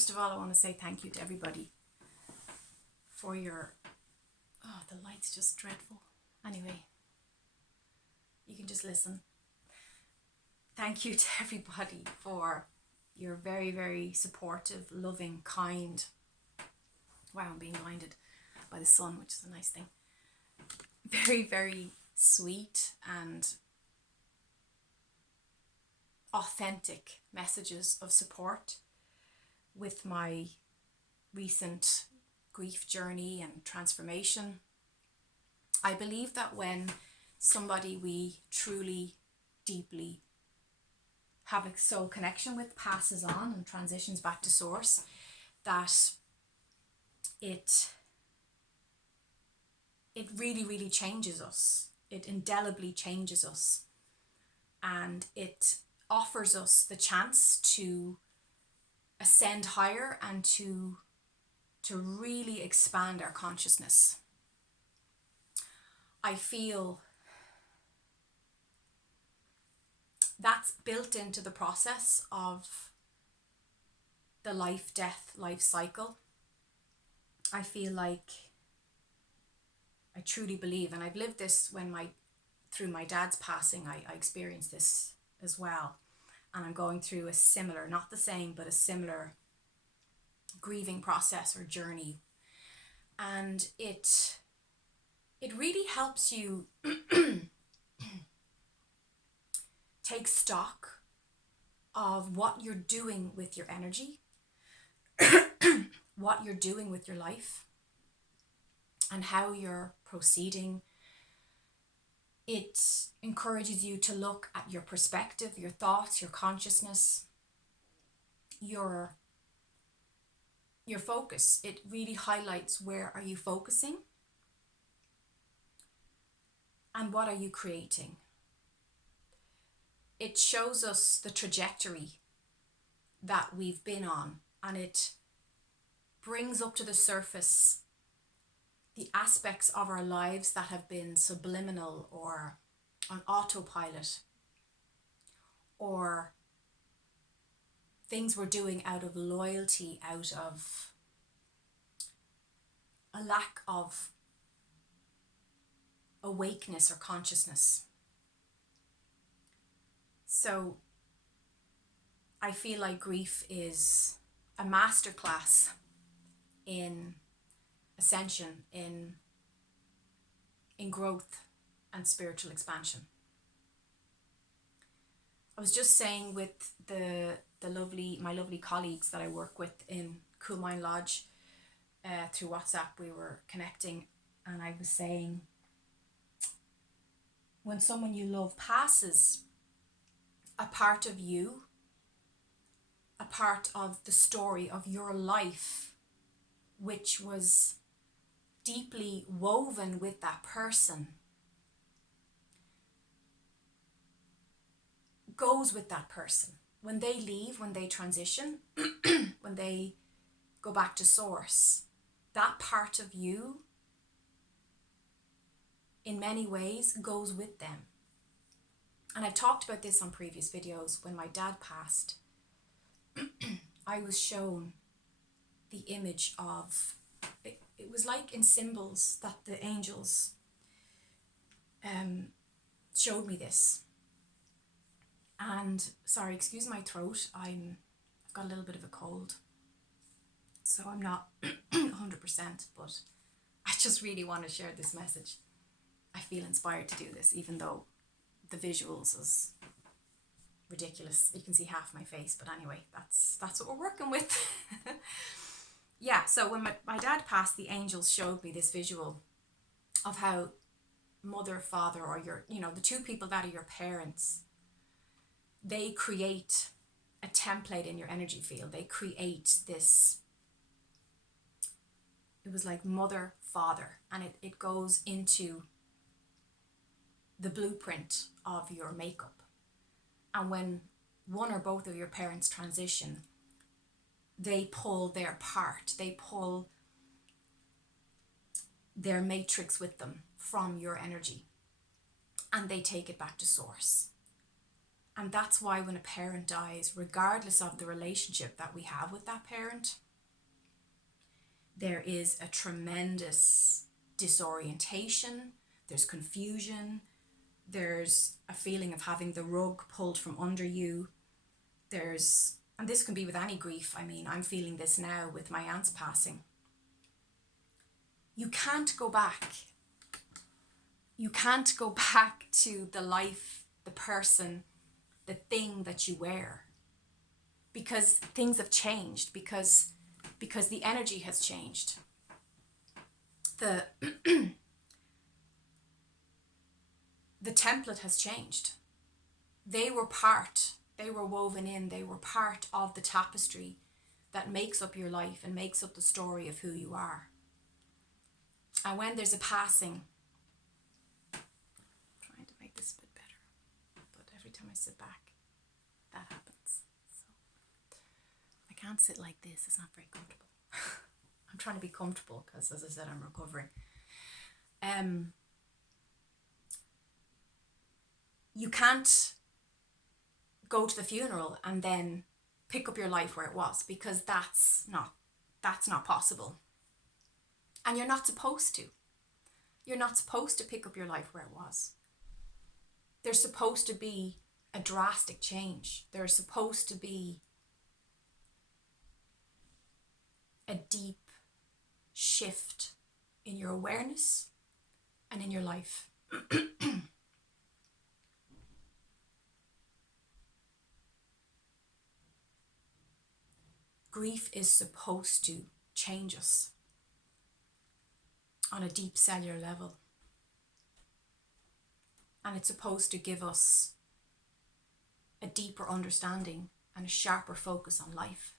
first of all, I want to say thank you to everybody for your... Oh, the light's just dreadful. Anyway, you can just listen. Thank you to everybody for your very, very supportive, loving, kind... Wow, I'm being blinded by the sun, which is a nice thing. Very, very sweet and authentic messages of support with my recent grief journey and transformation. I believe that when somebody we truly, deeply have a soul connection with passes on and transitions back to source, that it really, really changes us. It indelibly changes us. And it offers us the chance to ascend higher and to really expand our consciousness. I feel that's built into the process of the life-death life cycle. I feel like I truly believe, and I've lived this through my dad's passing, I experienced this as well. And I'm going through a similar, not the same, but a similar grieving process or journey. And it really helps you take stock of what you're doing with your energy, what you're doing with your life, and how you're proceeding. It encourages you to look at your perspective, your thoughts, your consciousness, your focus. It really highlights where are you focusing and what are you creating. It shows us the trajectory that we've been on, and it brings up to the surface the aspects of our lives that have been subliminal or on autopilot, or things we're doing out of loyalty, out of a lack of awakeness or consciousness. So I feel like grief is a masterclass in ascension, in growth and spiritual expansion. I was just saying with my lovely colleagues that I work with in Cool Mind Lodge, through WhatsApp, we were connecting, and I was saying, when someone you love passes, a part of you, a part of the story of your life, which was deeply woven with that person, goes with that person. When they leave, when they transition, when they go back to source, that part of you, in many ways, goes with them. And I've talked about this on previous videos. When my dad passed, I was shown the image of, it was like in symbols that the angels showed me this. And sorry, excuse my throat, I've got a little bit of a cold, so I'm not 100%, but I just really want to share this message. I feel inspired to do this, even though the visuals is ridiculous. You can see half my face, but anyway, that's what we're working with. Yeah, so when my dad passed, the angels showed me this visual of how mother, father, or the two people that are your parents, they create a template in your energy field. They create this, it was like mother, father, and it goes into the blueprint of your makeup. And when one or both of your parents transition, they pull their part, they pull their matrix with them from your energy, and they take it back to source. And that's why when a parent dies, regardless of the relationship that we have with that parent, there is a tremendous disorientation, there's confusion, there's a feeling of having the rug pulled from under you. And this can be with any grief. I mean, I'm feeling this now with my aunt's passing. You can't go back. You can't go back to the life, the person, the thing that you were. Because things have changed, because the energy has changed. The template has changed. They were woven in, they were part of the tapestry that makes up your life and makes up the story of who you are. And when there's a passing, I'm trying to make this a bit better, but every time I sit back, that happens. So I can't sit like this, it's not very comfortable. I'm trying to be comfortable because, as I said, I'm recovering. You can't go to the funeral and then pick up your life where it was, because that's not possible. And you're not supposed to. You're not supposed to pick up your life where it was. There's supposed to be a drastic change. There's supposed to be a deep shift in your awareness and in your life. Grief is supposed to change us on a deep cellular level. And it's supposed to give us a deeper understanding and a sharper focus on life.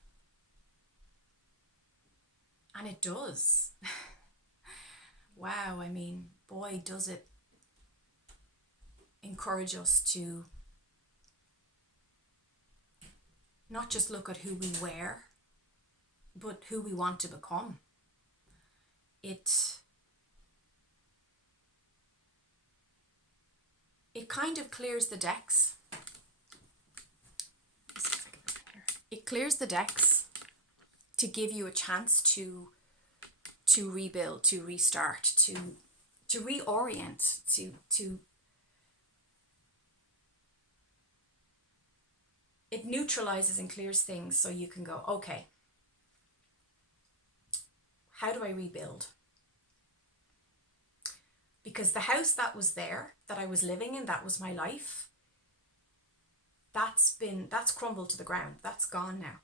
And it does. Wow, I mean, boy, does it encourage us to not just look at who we were, but who we want to become. It kind of clears the decks. It clears the decks to give you a chance to rebuild, to restart, to reorient, to it neutralizes and clears things so you can go, okay, how do I rebuild? Because the house that was there, that I was living in, that was my life, that's crumbled to the ground. That's gone now.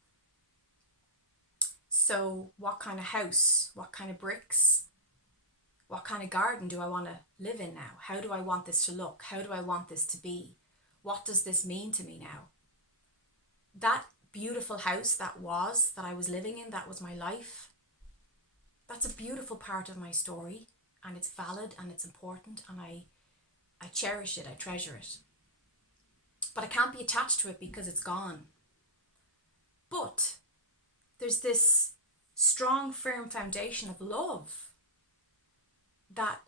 So what kind of house, what kind of bricks, what kind of garden do I want to live in now? How do I want this to look? How do I want this to be? What does this mean to me now? That beautiful house that I was living in, that was my life, that's a beautiful part of my story, and it's valid and it's important, and I cherish it, I treasure it. But I can't be attached to it because it's gone. But there's this strong, firm foundation of love that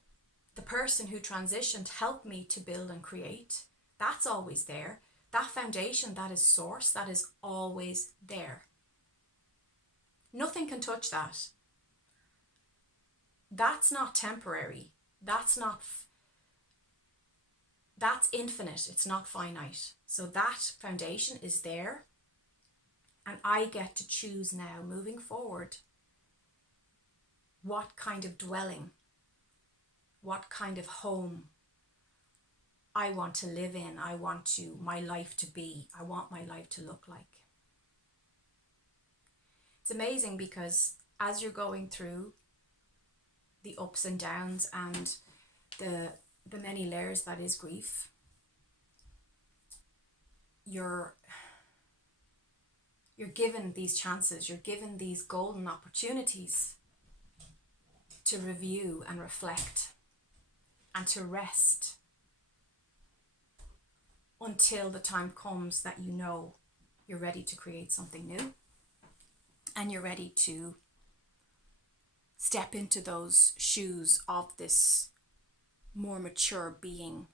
the person who transitioned helped me to build and create. That's always there. That foundation, that is source, that is always there. Nothing can touch that. That's not temporary. That's infinite. It's not finite. So that foundation is there. And I get to choose now, moving forward, what kind of dwelling, what kind of home I want to live in. I want my life to be. I want my life to look like. It's amazing because as you're going through the ups and downs and the many layers that is grief, you're given these chances, you're given these golden opportunities to review and reflect and to rest until the time comes that you know you're ready to create something new and you're ready to step into those shoes of this more mature being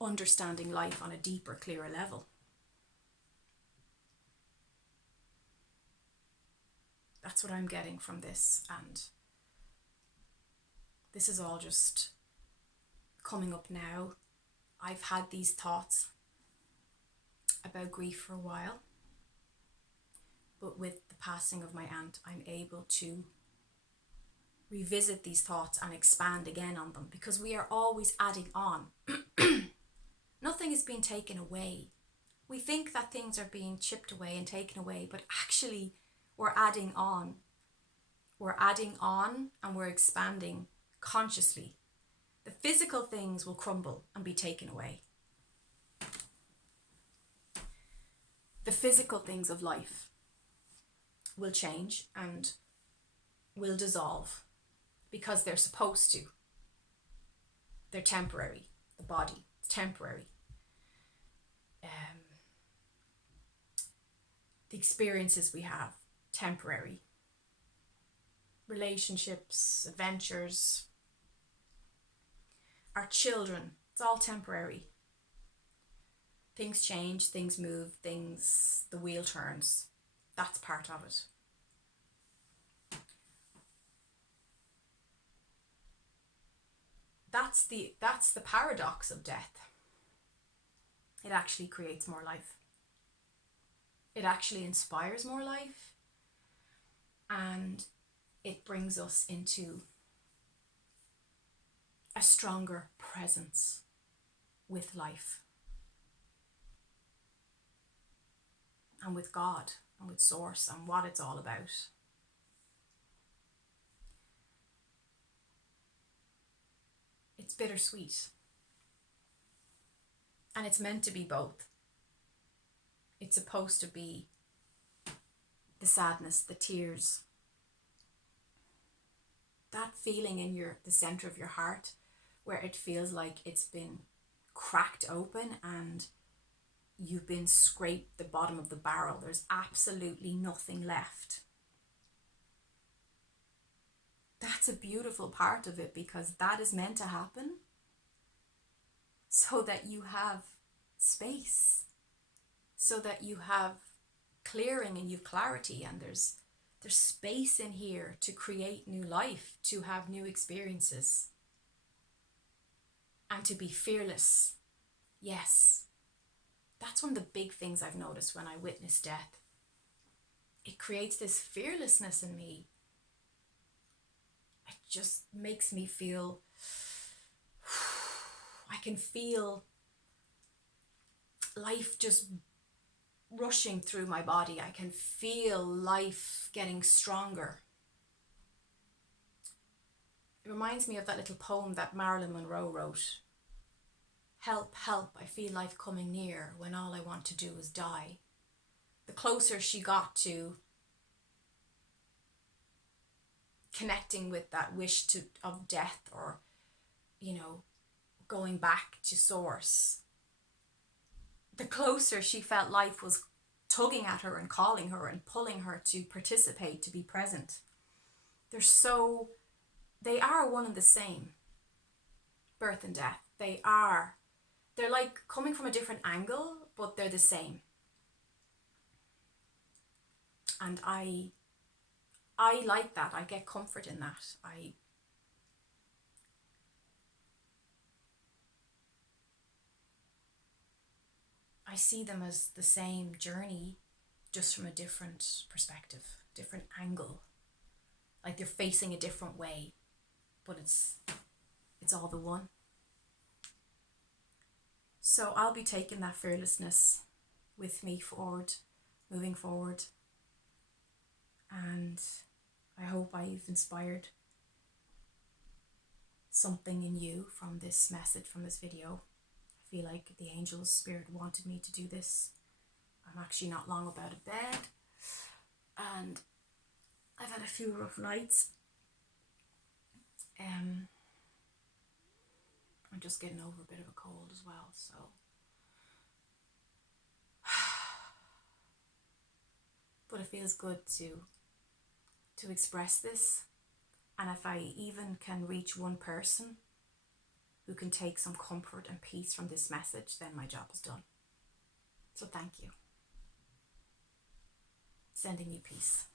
understanding life on a deeper, clearer level. That's what I'm getting from this, and this is all just coming up now. I've had these thoughts about grief for a while, but with the passing of my aunt, I'm able to revisit these thoughts and expand again on them, because we are always adding on. Nothing is being taken away. We think that things are being chipped away and taken away, but actually we're adding on. We're adding on and we're expanding consciously. The physical things will crumble and be taken away. The physical things of life will change and will dissolve because they're supposed to. They're temporary. The body is temporary. The experiences we have, temporary. Relationships, adventures, our children, it's all temporary. Things change, things move, the wheel turns. That's part of it. That's the paradox of death. It actually creates more life. It actually inspires more life, and it brings us into a stronger presence with life and with God and with Source and what it's all about. It's bittersweet, and it's meant to be both. It's supposed to be the sadness, the tears, that feeling in the center of your heart where it feels like it's been cracked open and you've been scraped the bottom of the barrel. There's absolutely nothing left. That's a beautiful part of it, because that is meant to happen so that you have space, so that you have clearing and you have clarity, and there's space in here to create new life, to have new experiences, and to be fearless. Yes, that's one of the big things I've noticed when I witness death. It creates this fearlessness in me. It just makes me feel, I can feel life just rushing through my body. I can feel life getting stronger. It reminds me of that little poem that Marilyn Monroe wrote. Help, help, I feel life coming near when all I want to do is die. The closer she got to connecting with that wish of death, or, going back to Source, the closer she felt life was tugging at her and calling her and pulling her to participate, to be present. They are one and the same. Birth and death. They're like coming from a different angle, but they're the same. And I like that. I get comfort in that. I see them as the same journey, just from a different perspective, different angle. Like they're facing a different way, but it's all the one. So I'll be taking that fearlessness with me forward, moving forward. And I hope I've inspired something in you from this message, from this video. I feel like the angel's spirit wanted me to do this. I'm actually not long out of bed, and I've had a few rough nights. I'm just getting over a bit of a cold as well, so but it feels good to express this, and if I even can reach one person who can take some comfort and peace from this message, then my job is done. So thank you. Sending you peace.